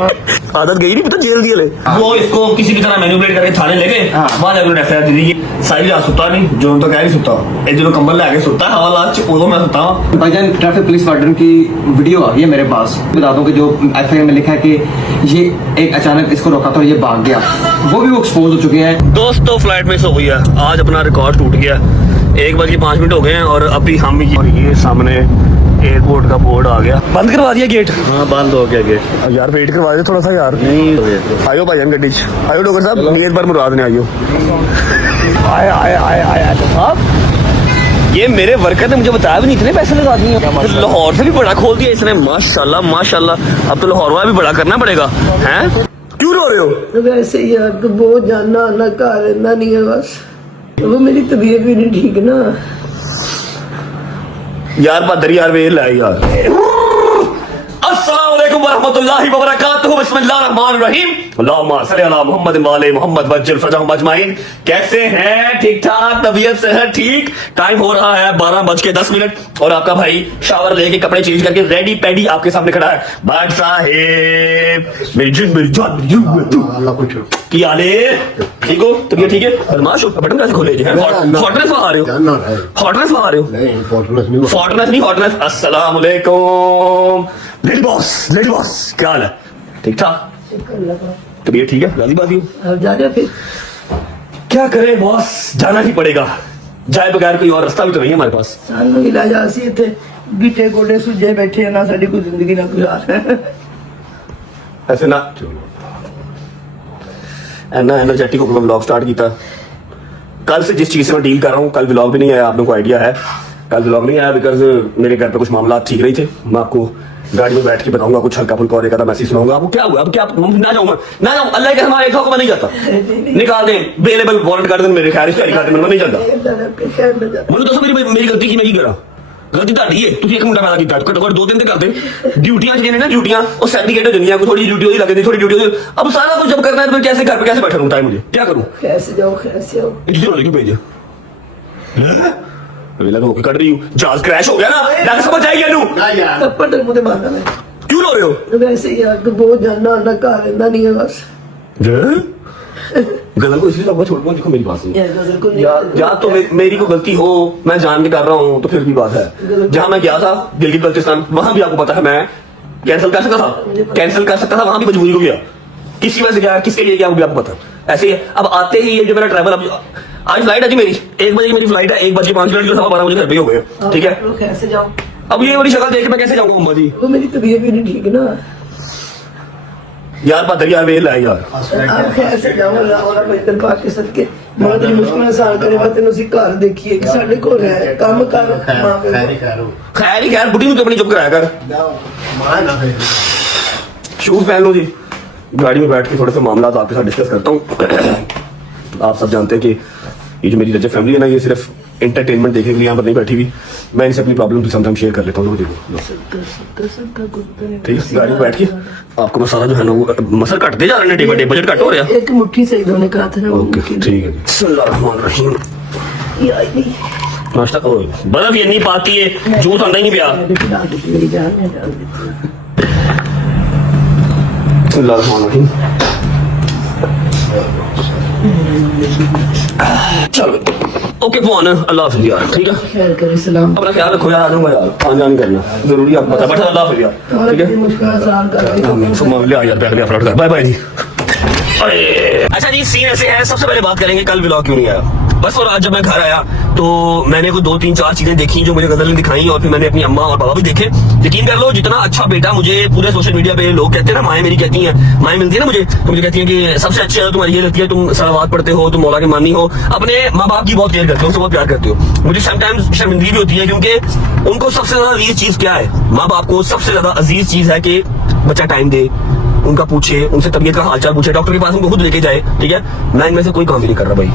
आदत गई नहीं पता जेल दी ले वो इसको किसी की तरह मैनिपुलेट करके थाने ले गए वहां जाकर एफआईआर दी थी सारी रात सुता नहीं जो तो कह नहीं सुता ए जो कंबल लेके सुता हवालात च उदो मैं सुता हूं। भाईजान ट्रैफिक पुलिस वार्डन की वीडियो आ गई है मेरे पास। बता दूं कि जो एफआईआर में लिखा है कि ये एक अचानक इसको रोका था और ये भाग गया, वो भी एक्सपोज हो चुके हैं। दोस्तों फ्लाइट मिस हो गई है, आज अपना रिकॉर्ड टूट गया। 1:05 हो गए हैं और अभी हम ये सामने एयरपोर्ट का बोर्ड आ गया। बंद करवा दिया गेट? हाँ बंद हो गया गेट। यार वेट करवा दे थोड़ा सा यार। नहीं आयो भाईजान गड्डी च आयो डॉक्टर साहब गेट पर मुराद ने आयो। आए आए आए आए साहब ये मेरे वर्कर ने मुझे बताया भी नहीं इतने पैसे लगा दिए। लाहौर से भी बड़ा खोल दिया इसने माशाल्लाह माशाल्लाह। अब तो लाहौर वाला भी बड़ा करना पड़ेगा हैं। क्यों रो रहे हो? वैसे ही यार तो बहुत जाना आना घर रहना नहीं है बस, वो मेरी तबीयत भी नहीं ठीक ना यार बदर यार वे ला यार। अस्सलाम वालेकुम वरहमतुल्लाहि वबरकातुहू बिस्मिल्लाहिर्रहमानिर्रहीम अल्लाहुम्मा सल्ली अला मुहम्मद व आले मुहम्मद वज्जिल फरजहुम अजमाइन। कैसे हैं? ठीक ठाक, तबीयत सेहत ठीक। टाइम हो रहा है 12:10 और आपका भाई शावर लेके कपड़े चेंज करके रेडी पैडी आपके सामने खड़ा है। भाई साहेब मेरी जिन मेरी जान मेरी तू की आले ठीक हो? तबीयत ठीक है? बदमाश हो बटन कैसे खोले? हॉटनेस आ रहे हो? हॉटनेस आ रहे हो? नहीं फॉर्टनेस नहीं हॉटनेस। अस्सलाम वालेकुम लेडी बॉस क्या हाल है? ठीक ठाक, तबीयत ठीक है? राजी बाजी हो? अब जा रहे फिर क्या करें बॉस, जाना ही पड़ेगा। जाए बगैर कोई और रास्ता भी तो नहीं है हमारे पास। सानू इलाज आसी थे गिटे गोडे सुजे बैठे ना साडी कोई जिंदगी ना गुजार ऐसे ना एना एनर्जेटिक होकर व्लॉग स्टार्ट किया कल से। जिस चीज से मैं डील कर रहा हूँ, कल व्लॉग भी नहीं आया, आप लोगों को आइडिया है। कल व्लॉग नहीं आया बिकॉज मेरे घर पे कुछ मामला ठीक नहीं थे। मैं आपको गाड़ी में बैठ के बताऊंगा कुछ हल्का फुल्का और एक आधा मैसेज सुनाऊंगा। आपको क्या हुआ? अब क्या ना जाऊँ ना जाऊँ? अल्लाह के हमारे ठोक में नहीं जाता। निकाल दें बेलेबल वारंट कर दें मेरे ख्याल से निकाल दें, मैं नहीं जाता। ਮੈਨੂੰ ਦੱਸੋ ਮੇਰੀ ਗਲਤੀ ਕੀ ਮੈਂ ਕੀ ਕਰਾਂ? ਗਲਤੀ ਤੁਹਾਡੀ ਹੈ, ਤੁਸੀਂ ਇੱਕ ਮੁੰਡਾ ਪੈਦਾ ਕੀਤਾ ਘੱਟੋ ਘੱਟ 2 ਦਿਨ ਤੇ ਕਰਦੇ। ਡਿਊਟੀਆਂ ਚ ਨੇ ਨਾ ਡਿਊਟੀਆਂ ਉਹ ਸੈਂਡੀਕੇਟ ਹੋ ਜਾਂਦੀਆਂ, ਕੋਈ ਥੋੜੀ ਡਿਊਟੀ ਉਹਦੀ लगती थोड़ी ड्यूटी होती। अब सारा कुछ जब करना है तो मैं कैसे घर पे कैसे बैठा रहूं? टाइम मुझे क्या करूं? कैसे जाओ कैसे हो इतनी क्यों भेजे? अभी लगा होके कट रही हूँ, जहाज क्रैश हो गया ना, लग समझ जाएगी नू। थप्पड़ तक मुझे मारना है। क्यों रो रहे हो? वैसे ही यार तो बहुत जाना आना घर रहना नहीं है बस। गजल को इसलिए लगभग छोड़ पाऊँ, देखो मेरी बात यार गजल को नहीं या तो मेरी को गलती हो, मैं जान के कर रहा हूँ तो फिर भी बात है। जहाँ मैं गया था गिलगित बल्तिस्तान, वहां भी आपको पता है मैं कैंसिल कर सकता था, वहां भी मजबूरी को गया। किसी वजह से गया, किसके लिए गया वो भी आपको पता है। ऐसे ही है। अब आते ही ये जो मेरा ट्रैवल, अब आज फ्लाइट है जी मेरी 1 बजे की मेरी फ्लाइट है, 1:05 जो 12 बजे घर पे हो गए, ठीक है? तो कैसे जाओ? अब ये वाली शक्ल देख के मैं कैसे जाऊंगा अम्मा जी? वो मेरी तबीयत भी नहीं ठीक ना यार बदर यार वे ला यार। आप कैसे जाओ? वाला बेहतर पाकिस्तान के बहुत ही मुश्किल आसान करे बात तेन उसी घर देखिए कि साडे कोल है काम कर खैर ही खैर बुढ़ी ਨੂੰ अपनी चुप कराया कर। शूज पहन लो जी। गाड़ी में बैठ के थोड़े से मामला आपके साथ डिस्कस करता हूँ। आप सब जानते हैं कि ये जो मेरी रजब फैमिली है ना, ये सिर्फ एंटरटेनमेंट देखने के लिए यहाँ पर नहीं बैठी हुई। मैं इनसे अपनी प्रॉब्लम समटाइम शेयर कर लेता हूँ। ठीक है, गाड़ी में बैठ के आपको मैं सारा जो है ना वो मसल कटते जा रहे हैं, बजट कट हो रहा है। एक मुट्ठी सही होने का था ना। ओके ठीक है। बिस्मिल्लाहिर्रहमानिर्रहीम। नाश्ता बर्फ ये नहीं पाती है, जूस आंदा ही नहीं पिया। बिस्मिल्लाहिर्रहमानिर्रहीम। चलो ओके फोन अल्लाह हाफिज़ यार, ठीक है? खैर करे सलाम। अपना ख्याल रखो यार, आ जाऊंगा यार, आन जान करना जरूरी आपको पता। बैठा अल्लाह हाफिज़ यार, ठीक है? मुश्किल आसान कर आमीन सुम्मा ले आ यार, बैग ले अपलोड कर। बाय बाय जी। अच्छा जी सीन ऐसे है, सबसे पहले बात करेंगे कल व्लॉग क्यों नहीं आया बस। और आज जब मैं घर आया तो मैंने को 2 3 4 चीजें देखी जो मुझे गजल ने दिखाई, और फिर मैंने अपनी अम्मा और पापा भी देखे। यकीन कर लो जितना अच्छा बेटा मुझे पूरे सोशल मीडिया पे लोग कहते हैं ना, माएँ मेरी कहती हैं, माएँ मिलती है ना मुझे, तो मुझे कहती हैं कि सबसे अच्छी है तुम्हारी ये लगती है, तुम सलावात पढ़ते हो, तुम मौला के मानी हो, अपने माँ बाप की बहुत केयर करते हो, उनसे बहुत प्यार करते हो। मुझे समटाइम्स शर्मिंदगी भी होती है क्योंकि उनको सबसे ज्यादा अजीज चीज क्या है? माँ बाप को सबसे ज्यादा अजीज चीज है कि बच्चा टाइम दे, उनका पूछे, उनसे तबीयत का हालचाल पूछे, डॉक्टर के पास उनको खुद लेके जाए, ठीक है? मैं इनमें से कोई काम भी नहीं कर रहा भाई,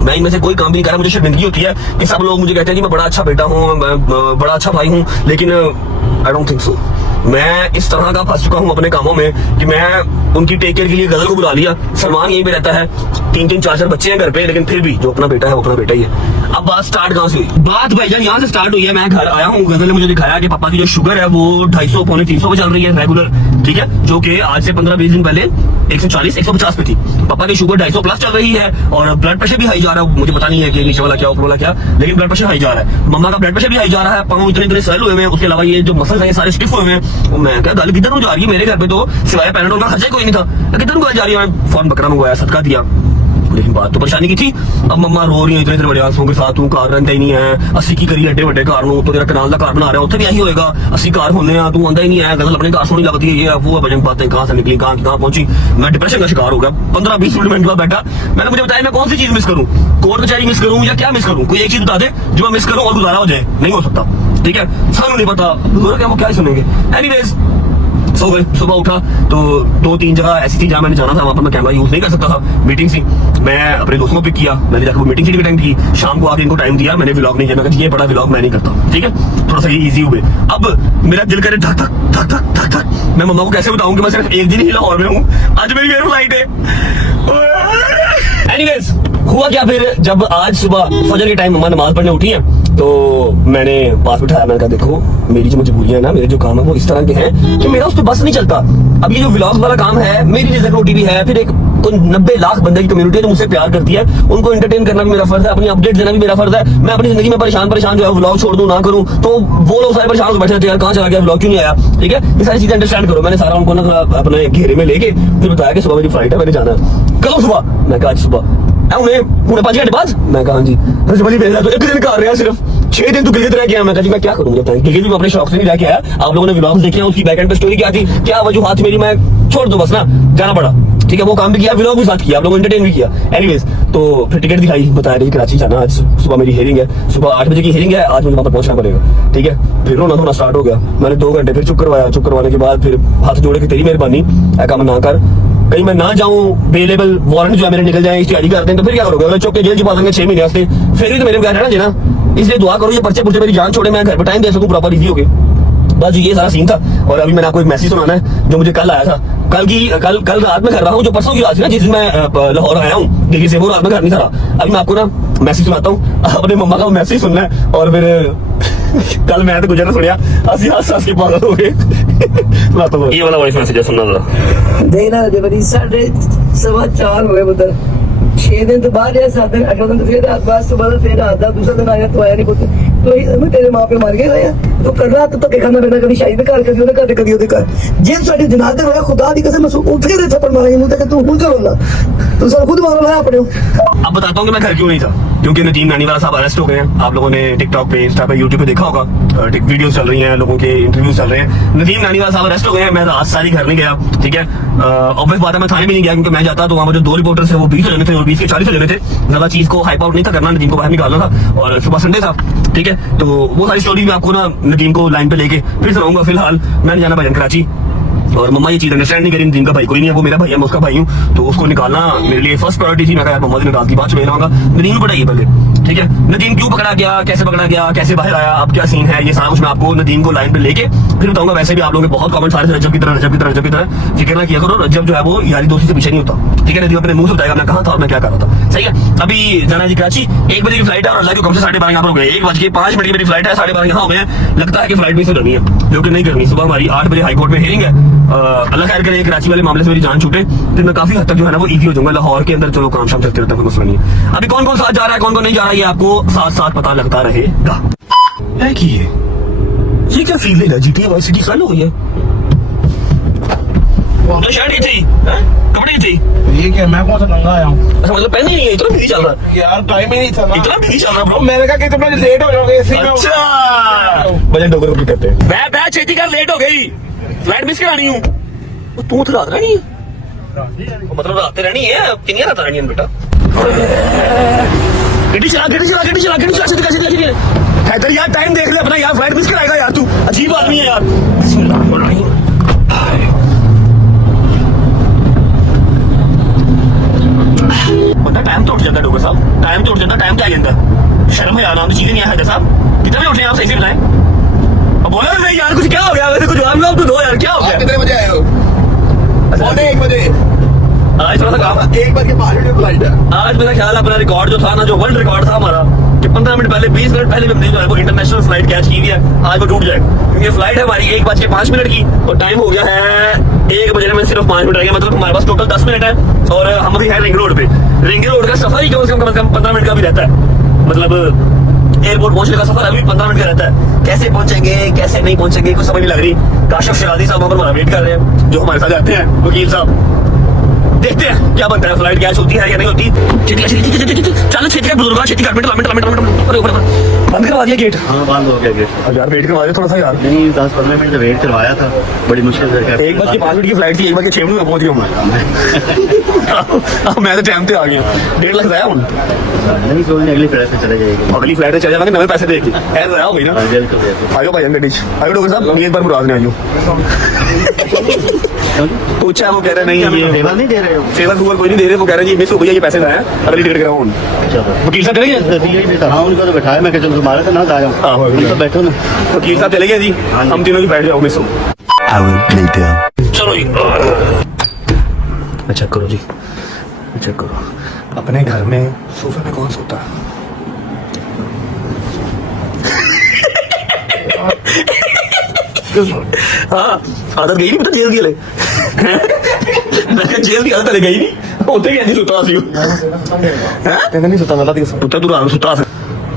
मैं इनमें से कोई काम भी नहीं कर रहा। मुझे शर्मिंदगी होती है कि सब लोग मुझे कहते हैं कि मैं बड़ा अच्छा बेटा हूँ, मैं बड़ा अच्छा भाई हूँ, लेकिन आई डोंट थिंक सो। मैं इस तरह का फंस चुका हूं अपने कामों में कि मैं उनकी टेक केयर के लिए गजल को बुला लिया। सलमान यहीं पे रहता है, 3-3 4-4 बच्चे हैं घर पे, लेकिन फिर भी जो अपना बेटा है वो अपना बेटा ही है। अब बात स्टार्ट कहां से हुई? बात भाईजान यहाँ से स्टार्ट हुई है। मैं घर आया हूँ, गजल ने मुझे दिखाया कि पापा की जो शुगर है वो 250 पौने 300 पे चल रही है रेगुलर, ठीक है, जो कि आज से 15-20 दिन पहले 140-150 पे थी। पापा की शुगर 250 प्लस चल रही है और ब्लड प्रेशर भी हाई जा रहा है। मुझे पता नहीं है कि नीचे वाला क्या ऊपर वाला क्या, लेकिन ब्लड प्रेशर हाई जा रहा है। मम्मा का ब्लड प्रेशर भी हाई जा रहा है, पाँव इतने स्वेल हुए हैं, उसके अलावा ये जो मसल्स हैं सारे स्टिफ हुए हैं। मैं क्या गल किधर को जा रही है? मेरे घर पे तो सिवाय पैराडोल का खर्चा ही कोई नहीं था, किधर को जा रही है? मैं फौरन बकरा मंगवाया, सदका दिया, लेकिन बात तो परेशानी की थी। अब मम्मा रो रही है इतने बड़े आंसुओं के साथ, तू कार रहा ही नहीं है, 80 की करी एडे बड़े कार तो तेरा कनाल का कार बना रहा है, उत्थे भी यही होएगा, 80 कार होने तू आंदा ही नहीं है, गजल अपने कार सोनी लगती है, ये वो भजन बातें कहां से निकली, कहां पहुंची। मैं डिप्रेशन का शिकार हो गया। 15-20 मिनट बाद बैठा, मैंने मुझे बताया मैं कौन सी चीज मिस करूं, कोर्ट कचहरी मिस करूं या क्या मिस करूं? कोई एक चीज बता दे जो मैं मिस करूं और गुजारा हो जाए। नहीं हो सकता, ठीक है, सानू नहीं पता क्या वो क्या ही सुनेंगे। एनीवेज सो गए, सुबह उठा तो 2-3 जगह ऐसी थी जहां मैंने जाना था, वहां पर मैं कैमरा यूज नहीं कर सकता था। मीटिंग थी, मैं अपने दोस्तों को पिक किया, मैंने जाकर वो मीटिंग की अटेंड की। शाम को आके इनको टाइम दिया, मैंने व्लॉग नहीं किया। मैं कहा ये बड़ा व्लॉग मैं नहीं करता, ठीक है, थोड़ा सा ये इजी हुए। अब मेरा दिल करे धक धक धक धक धक धक। मैं मम्मा को कैसे बताऊं कि मैं सिर्फ एक दिन ही लाहौर में हूँ, आज मेरी एयर फ्लाइट है। एनीवेज हुआ क्या फिर, जब आज सुबह फजर के टाइम मम्मा नमाज पढ़ने उठी है तो मैंने पास बिठाया। मैंने कहा देखो मेरी जो मजबूरियां है ना, मेरे जो काम है वो इस तरह के हैं कि मेरा उस पर बस नहीं चलता। अब ये जो व्लॉग्स वाला काम है, मेरी रिज़्क रोटी भी है, फिर एक 90 लाख बंदे की कम्युनिटी है जो मुझसे प्यार करती है, उनको एंटरटेन करना भी मेरा फर्ज है, अपनी अपडेट देना भी मेरा फर्ज है। मैं अपनी जिंदगी में परेशान जो है व्लॉग छोड़ दूं ना करूं तो वो लोग सारे परेशान हो बैठे थे, यार कहां चला गया, व्लॉग क्यों नहीं आया, ठीक है, ये सारी चीजें अंडरस्टैंड करो। मैंने सारा उनको ना अपने घेरे में लेके फिर बताया कि सुबह मेरी फ्लाइट है, मैंने जाना है कल सुबह। मैं कहा आज सुबह पूरे 5 घंटे बाद। मैं कहा जी रजमली भेज रहा तो एक दिन कर रहे हैं, सिर्फ 6 दिन तो गिलगित रह गया। मैं कहा जी मैं क्या करूंगा, गिलगित भी अपने शौक से नहीं रह के आया। आप लोगों ने व्लॉग्स देखे हैं, उसकी बैकएंड पे स्टोरी क्या थी, क्या वजूहात मेरी, मैं छोड़ दो बस ना, जाना पड़ा, ठीक है, वो काम भी किया, व्लॉग भी साथ किया, आप लोगों ने एंटरटेन भी किया। एनीवेज तो फिर टिकट दिखाई, बताया कि कराची जाना, आज सुबह मेरी हियरिंग है, सुबह 8 बजे की हियरिंग है, आज मुझे वहां पर पहुंचना पड़ेगा, ठीक है। फिर रोना धोना स्टार्ट हो गया। मैंने 2 घंटे फिर चुप करवाया, चुप करवाने के बाद फिर हाथ जोड़े कि तेरी मेहरबानी, काम ना कर, कहीं मैं ना जाऊं, बेलेबल वारंट जो है मेरे निकल जाए, इश्तिहारी करते हैं तो फिर क्या करोगे, अगर चौक के जेल छुपा देंगे 6 महीने वास्ते, फिर भी तो मेरे बगैर है ना जी ना। इसलिए दुआ करो ये पर्चे पुर्चे मेरी जान छोड़े, मैं घर पर टाइम दे सकूं प्रॉपर, इजी हो गए। बस ये सारा सीन था। और अभी मैंने आपको एक मैसेज सुनाना है जो मुझे कल आया था। कल रात में घर रहा हूँ, जो परसों की रात थी ना जिस दिन मैं लाहौर आया हूँ दिल्ली से, वो रात में घर नहीं था। अभी मैं आपको ना मैसेज सुनाता हूँ, अपने मम्मा का मैसेज सुनना है। और फिर कल मैं तो गुजर सुनिया, हंस के पागल हो गए। ये वाला वॉइस मैसेज सुनना था, देखना जब 4:15 हो गए, मतलब 6 दिन तो बाद या 7 दिन 8 दिन तो फिर रात बाद, सुबह फिर रात दूसरा दिन आया तो आया नहीं पुੱਤ, तो ये तेरे माँ पे मार गए तो कर रहा तो धक्के खाना पैना, कभी शाही ਦੇ ਘਰ ਕਦੀ ਉਹਦੇ ਘਰ ਕਦੀ ਉਹਦੇ ਘਰ। ਜੇ ਸਾਡੀ ਜਨਾਜ਼ੇ ਹੋਇਆ खुदा दी कसम उठ के थप्पड़ मारेंगे मुंह तक, तू खुद करो ना, तू सब खुद मारो है अपने। अब बताता हूँ कि मैं घर क्यों नहीं था, क्योंकि नदीम नानीवाला साहब अरेस्ट हो गए हैं। आप लोगों ने टिकटॉक पे, इंस्टा पे, यूट्यूब पे देखा होगा, वीडियोस चल रही हैं, लोगों के इंटरव्यूज चल रहे हैं। नदीम नानीवाला साहब अरेस्ट हो गए हैं। मैं रात सारी घर नहीं गया, ठीक है, ऑब्वियस बात है, मैं थाने भी नहीं गया, क्योंकि मैं जाता तो वहाँ पर जो 2 रिपोर्टर्स थे वो 20 लेने थे और 20 के 40 लेने थे। ज्यादा चीज को हाइप आउट नहीं था करना, नदीम को बाहर निकालना था, और सुबह संडे था, ठीक है, तो वो सारी स्टोरी मैं आपको ना नदीम को लाइन पे लेके फिर सुनाऊंगा। फिलहाल मैंने जाना भजन कराची, और मम्मा ये चीज अंडरस्टैंड नहीं करी, नदीम का भाई कोई नहीं है, वो मेरा भाई है, मैं उसका भाई हूँ, तो उसको निकालना मेरे लिए फर्स्ट प्रायोरिटी थी। मैं कहा मम्मा दिन रात की बात छुपे लाऊंगा, नदीम को पढ़ाइए पहले, ठीक है। नदीम क्यों पकड़ा गया, कैसे पकड़ा गया, कैसे बाहर आया, अब क्या सीन है, ये सारा कुछ मैं आपको नदीम को लाइन पे लेके फिर बताऊंगा। वैसे भी आप लोगों के बहुत कमेंट्स आ रहे थे रजब की तरह फिक्र ना किया करो, रजब जो है वो यारी दोस्ती से पीछे नहीं होता, ठीक है। नदीम अपने मुंह से बताएगा मैं कहाँ था और मैं क्या कर रहा था, सही है। अभी जाना जी कराची, 1 बजे की फ्लाइट है और अल्लाह के हुक्म से 12:30 यहाँ पर हो गए, 1:05 मेरी फ्लाइट है, 12:30 यहाँ हो गए हैं। लगता है कि फ्लाइट भी से करनी है, जो कि नहीं करनी। सुबह हमारी 8 बजे हाईकोर्ट में हियरिंग है, अल्लाह खैर करे कराची वाले मामले से मेरी जान छूटे, फिर मैं काफी हद तक जो है ना वो इजी हो जाऊंगा। लाहौर के अंदर चलो काम शाम चलते रहता है, कोई मसला नहीं है। अभी कौन कौन साथ जा रहा है, कौन कौन नहीं जा रहा है, ये आपको साथ साथ पता लगता रहेगा। ये क्या फील है, GTA वाइस सिटी चालू हुई है, शर्ट ये थी, कपड़े थी, ये क्या, मैं कौन सा नंगा आया हूँ? अच्छा मतलब पहले ही नहीं है, इतना बिजी चल रहा है यार टाइम ही नहीं था ना, इतना बिजी चल रहा ब्रो। मैंने कहा कि तुम लेट हो जाओगे इसी में। अच्छा बजट डोगर कंप्लीट करते हैं। मैं छेती कर, लेट हो गई, फ्लाइट मिस करानी हूँ। तू तो रात रहनी है, मतलब रात रहनी है, कितनी रात रहनी है बेटा। गड्डी चला सीधी कैसे हैदर यार, टाइम देख ले अपना यार, फ्लाइट मिस कराएगा यार, तू अजीब आदमी है यार। बंदा टाइम तो उठ जाता है डोगर साहब, टाइम तो उठ जाता, टाइम क्या आ जाता, शर्म है यार, नाम तो चीजें नहीं है हैदर साहब, कितने बजे उठे हैं आप, सही से बताएं। और बोलो नहीं यार, कुछ क्या हो गया? वैसे कुछ जवाब लो, आप तो दो यार, क्या हो आप गया? कितने बजे आए हो? 1:45 आज थोड़ा सा काम, 1 बज के 5 मिनट फ्लाइट है। आज मेरा ख्याल अपना रिकॉर्ड जो था ना, जो वर्ल्ड रिकॉर्ड था हमारा, कि 15 मिनट पहले 20 मिनट पहले भी हमने जो है वो इंटरनेशनल फ्लाइट कैच की हुई है, आज वो टूट जाएगा। क्योंकि फ्लाइट है हमारी 1:05 की और टाइम हो गया है 1 बजे में सिर्फ 5 मिनट रह गए। मतलब हमारे पास टोटल 10 मिनट है और हम अभी है रिंग रोड पे। रिंग रोड का सफर ही कम से कम 15 मिनट का भी रहता है। मतलब एयरपोर्ट पहुंचने का सफर अभी 15 मिनट का रहता है। कैसे पहुंचेंगे कैसे नहीं पहुंचेंगे कुछ समझ नहीं लग रही। काशिफ शराजी साहब हमारा वेट कर रहे हैं, जो हमारे साथ आते हैं, वकील साहब। देखते हैं क्या बनता है, फ्लाइट कैच होती है या नहीं होती। चलो छेती का बुजुर्ग छेती कर, मिनट बंद करवा दिया गेट। हाँ बंद हो गया गेट। यार वेट करवा दिया थोड़ा सा यार। नहीं 10-15 मिनट वेट करवाया था, बड़ी मुश्किल से। 1:05 की फ्लाइट थी, 1:06 में पहुंच गया मैं तो टाइम पे आ गया। 1.5 लाख जाया हूँ। नहीं कोई नहीं, अगली फ्लाइट पे चले जाएगी। अगली फ्लाइट पे चले जाएंगे नवे पैसे देके। ऐसा आया हो गई ना। बिल्कुल आयो भाई गड्डी आयो डॉक्टर साहब, एक बार मुराद ने आयो। पूछा वो कह रहे नहीं ये सेवा नहीं दे रहे हो। सेवा सुवर कोई नहीं दे रहे। वो कह रहे जी मिस हो गई है, ये पैसे लाए अगली टिकट कराओ। वकील साहब चले गए। हाँ उनको तो बैठाया, मैं चलो तुम्हारे तो ना जाया हूँ। तो बैठो ना। वकील साहब चले गए जी, हम तीनों भी बैठ जाओ मिस हो। चलो जी चेक करो जी, चेक करो अपने घर में सोफे पे कौन सोता है? हाँ आदत गई नहीं पता जेल की ले। जेल की आदत गई नहीं होते ही नहीं सुता सी कहते नहीं सुता मैं पुत्र तू रात सुता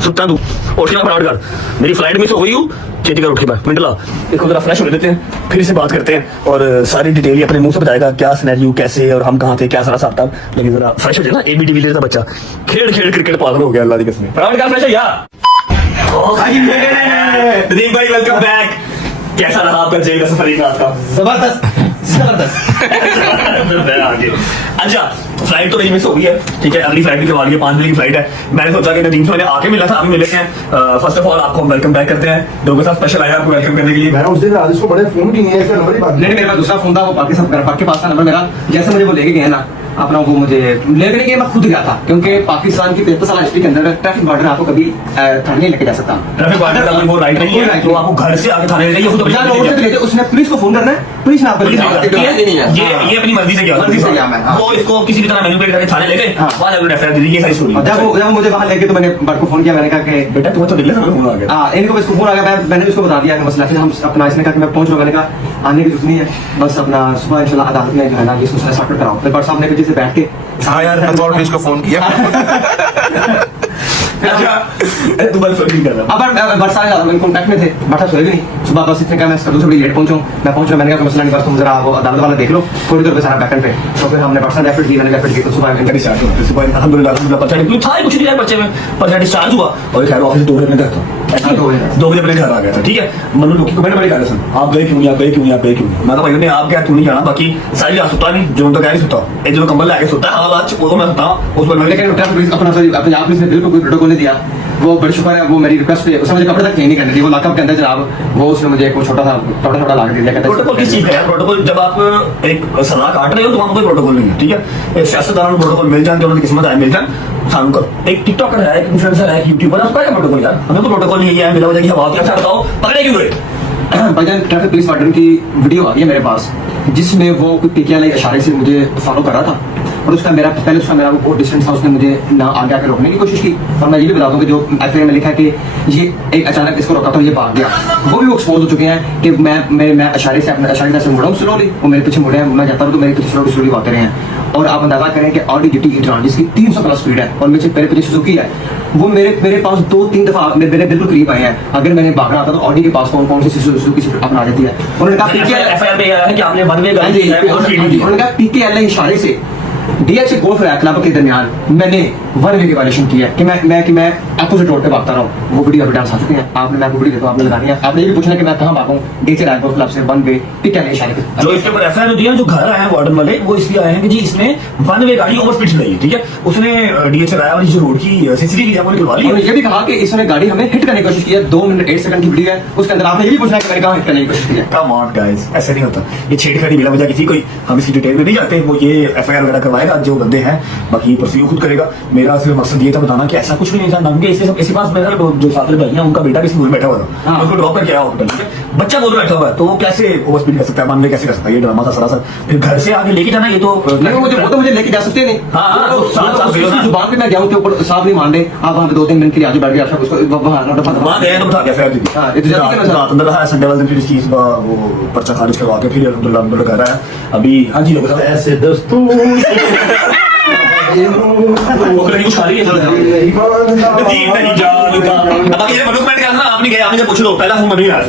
सुता तू ओशिया फटाफट कर। मेरी फ्लाइट मिस हो गई हूँ, चेती कर उठे मिंट ला इसको जरा फ्रेश हो लेते हैं, फिर इससे बात करते हैं और सारी डिटेल अपने मुंह से बताएगा क्या सिनेरियो कैसे और हम कहाँ थे क्या सारा साथ। लेकिन जरा फ्रेश हो जाए ना, एबी डिविलियर्स का बच्चा खेल खेल क्रिकेट पागल हो गया अल्लाह की कसम। फटाफट कर फ्रेश हो यार। प्रदीप भाई वेलकम बैक। कैसा रहा आपका जेल का सफर एक रात का? जबरदस्त जबरदस्त। आगे अच्छा फ्लाइट तो मेरी मिस हो गई है, ठीक है। अगली फ्लाइट भी करवा ली है, 5 बजे की फ्लाइट है। मैंने सोचा कि नदीम से मैंने आके मिला था, अभी मिले हैं। फर्स्ट ऑफ ऑल आपको हम वेलकम बैक करते हैं। डोगे साहब स्पेशल आया आपको वेलकम करने के लिए। उस दिन राजेश को बड़े फोन किए हैं, इसका नंबर ही नहीं, मेरे पास दूसरा फोन था, वो पाकिस्तान के पास था नंबर मेरा। जैसे मुझे वो लेके गए ना अपना, वो मुझे लेके नहीं गए, मैं खुद गया था। क्योंकि पाकिस्तान की 33 साल हिस्ट्री के अंदर ट्रैफिक वार्डन आपको कभी थाने नहीं लेके जा सकता। ट्रैफिक वार्डन का कोई वो राइट नहीं है, तो आपको घर से आके थाने ले जाइए, खुद अपनी मर्जी से जाइए। उसने पुलिस को फोन करना है, पुलिस ने आपको ये अपनी मर्जी से किया, मर्जी से किया मैं, हाँ। वो इसको किसी भी तरह मैनिपुलेट करके थाने ले गए, वहां जाकर एफआईआर दे दी। ये सारी स्टोरी। जब मुझे वहां लेके तो मैंने बट को फोन किया, मैंने कहा कि बेटा तुम्हें तो दिल्ली से फोन आ गया। हाँ इनको बस फोन आ गया, मैंने उसको बता दिया कि मसला फिर हम अपना इसने कहा कि मैं पहुंच रहा हूँ। मैंने कहा आने की जरूरत नहीं है, बस अपना सुबह इंशाल्लाह अदालत में जो है ना इसको सॉर्ट कराओ। फिर बट साहब ने पीछे से बैठ के हाँ यार अथॉरिटीज को फोन किया। अच्छा तुम बस फर्क नहीं कर रहा। अब बरसा ने मेरे कॉन्टैक्ट में थे, बरसा सोए भी नहीं। सुबह बस इतने का मैं दूसरे बड़ी लेट पहुंचूं, मैं पहुंच रहा। मैंने कहा मसला नहीं, बस तुम जरा वो अदालत वाला देख लो, थोड़ी देर पे सारा बैकएंड पे। तो फिर हमने बरसा रेफर की, मैंने रेफर की तो सुबह इनका स्टार्ट हुआ। सुबह अल्हम्दुलिल्लाह पर्चा निकली था, कुछ नहीं यार बच्चे में पर्चा डिस्चार्ज हुआ और खैर ऑफिस 2 बजे अपने घर था। 2 बजे अपने घर आ गया था, ठीक है। मनु लोग की कमेंट बड़ी कर रहे थे, आप गए क्यों नहीं, आप गए क्यों नहीं, आप गए क्यों नहीं। मैं तो भाई ने आप क्या क्यों नहीं जाना, बाकी सारी रात सुता नहीं, जो तो कह नहीं सुता, एक जो कंबल लेके सुता है आज वो तो मैं सुता उस पर। लेकिन ट्रैफिक अपना सॉरी अपने आप ने बिल्कुल कोई प्रोटोकॉल नहीं दिया, वो बड़ी शुक्र है। वो मेरी रिक्वेस्ट पे उसने मुझे कपड़े तक चेंज नहीं करने दी, वो लॉकअप के अंदर जनाब वो उसने मुझे एक छोटा सा ला के दिया। प्रोटोकॉल किस चीज है यार? प्रोटोकॉल जब आप एक सलाह काट रहे हो तो वहाँ कोई प्रोटोकॉल नहीं है, ठीक है। सियासतदानों को प्रोटोकॉल मिल जाए, उन्होंने किस्मत आए मिल जाए। सामने को एक टिकटॉकर है, एक इन्फ्लुएंसर है, एक यूट्यूबर है, उसका क्या प्रोटोकॉल यार? हमें तो प्रोटोकॉल नहीं है, मिला वजह की हवा। अच्छा बताओ पकड़े क्यों गए? भाईजान ट्रैफिक पुलिस वार्डन की वीडियो आ गई है मेरे पास, जिसमें वो कोई पीकेएल इशारे से मुझे फॉलो कर रहा था और उसका मेरा वो बहुत डिस्टेंस था। उसने मुझे ना आगे आके रोकने की कोशिश की। और मैं ये भी बता दूं कि जो एफआईआर में लिखा है कि ये एक अचानक इसको रोका था, ये भाग गया, वो भी एक्सपोज हो चुके हैं कि मैं इशारे से अपने इशारे से मुड़ा हूँ स्लोली, वो मेरे पीछे मुड़े हैं, मैं जाता हूँ तो मेरे पीछे स्लोली आते रहे हैं। और आप अंदाजा करें कि ऑडी GT e-tron जिसकी 300 प्लस स्पीड है और मेरे पीछे सुजुकी है, वो मेरे पास 2-3 दफा मेरे बिल्कुल करीब आए हैं। अगर मैंने भागना आता तो ऑडी के पास कौन सी सुजुकी से अपना देती है। उन्होंने कहा एफआईआर में है कि आपने वन वे गाड़ी दी है, उन्होंने कहा पीकेएल इशारे से DH से गोल्फ क्लब के दरमियान मैंने वन वे की वायलेशन की है कि मैं अपोजिट रोड पे भागता रहा हूँ। वो वीडियो एविडेंस आ चुके हैं, आपने मैं वीडियो देखो, आपने लगानी है। आपने ये भी पूछना कि मैं कहाँ भागूं, DH गोल्फ क्लब से वन वे पीकेएल इशारे पे। जो इसके ऊपर एफआईआर दिया, जो घर आए हैं वार्डन वाले, वो इसलिए आए हैं कि जी इसने वन वे गाड़ी ओवर स्पीड चलाई है, ठीक है। उसने DH लगाया और जो रोड की सीसीटीवी है वो निकलवा ली। उन्होंने ये भी कहा कि इसने गाड़ी हमें हिट करने की कोशिश की है, 2 मिनट 8 सेकंड की वीडियो है, उसके अंदर आपने ये भी पूछना है कि मैंने कहा हिट करने की कोशिश की है। कम ऑन गाइस, ऐसे नहीं होता, ये छेड़खानी मिला वजह किसी कोई, हम इसकी डिटेल में नहीं जाते। वो ये एफआईआर वगैरह करवा करवाएगा जो बंदे हैं, बाकी ये परस्यू खुद करेगा। मेरा सिर्फ मकसद ये था बताना कि ऐसा कुछ भी नहीं था। नंगे इसके पास मेरा जो साथ में भाई हैं उनका बेटा भी स्कूल में बैठा हुआ था, मैं उसको ड्रॉप करके आया हॉस्पिटल में, बच्चा बोल बैठा हुआ है, तो वो कैसे ओवरस्पीड कर सकता है, मामले कैसे कर सकता है, ये ड्रामा था सरासर। फिर घर से आगे लेके जाना, ये तो नहीं वो तो मुझे लेके जा सकते नहीं। हाँ, वो उसकी जुबान पे मैं गया हूँ के ऊपर साहब नहीं मान रहे, आप वहाँ पे 2-3 मिनट के लिए आगे बैठ गए, अच्छा उसको वहाँ गए तो बिठा दिया फिर दीदी। हाँ, ये तो जल्दी करना रात अंदर रहा संडे वाले दिन, फिर इस चीज का वो पर्चा खारिज करवा के फिर अल्हम्दुलिल्लाह घर आया अभी। हाँ जी लोग ऐसे दोस्तों वो कहीं कुछ खा रही है जी नहीं जानता। अब ये मनोज मैंने कहा ना, आपने गए आपने पूछ लो, पहला फोन नहीं आया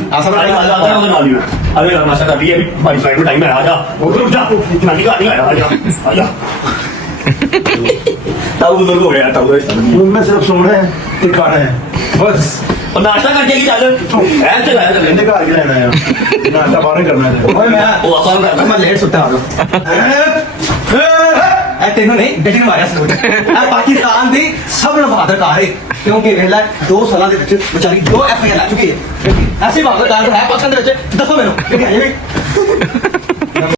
अरे यार नाश्ता कर लिया, अभी हमारी फ्लाइट में टाइम है, आजा रुक जा, नानी का नहीं आया, आजा आजा ताऊ बुजुर्ग हो गया, ताऊ उनमें सिर्फ सोना है ते खाना है बस। और नाश्ता करके की चादर ऐसे लाया कर लेने का आगे रहना है, नाश्ता बाहर करना है। ओए मैं वो अपन करता मैं लेट सुता हूँ तेनों नहीं बेटी ने मारा सलूट पाकिस्तान दी सब लोग बहादुर कार है, क्योंकि वेला 2 साल ਦੇ ਵਿੱਚ बेचारी 2 FIR ला चुकी है। ऐसी बहादुर कार है पाकिस्तान ਦੇ ਵਿੱਚ, ਦੱਸੋ ਮੈਨੂੰ